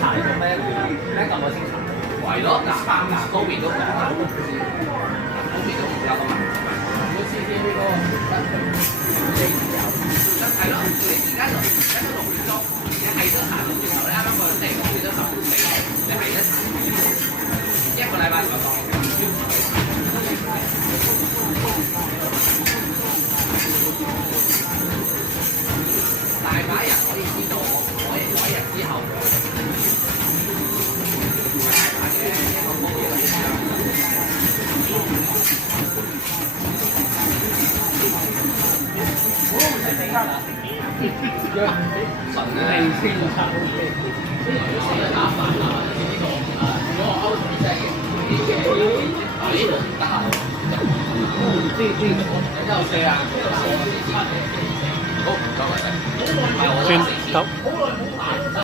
查嚟做咩？咩咁我先查？係咯，嗱，高面都講啦，高面都有個問題。好似啲呢個係咯，你而家就6月中，你係都查到之後，你啱啱個地6月都14，你係一查一個禮拜就講。大把人可以知道我改日之後，純利先差 OK。打飯啊，呢個如果我歐美真係呢個唔得閒。呢個4啊，好唔該晒。轉頭。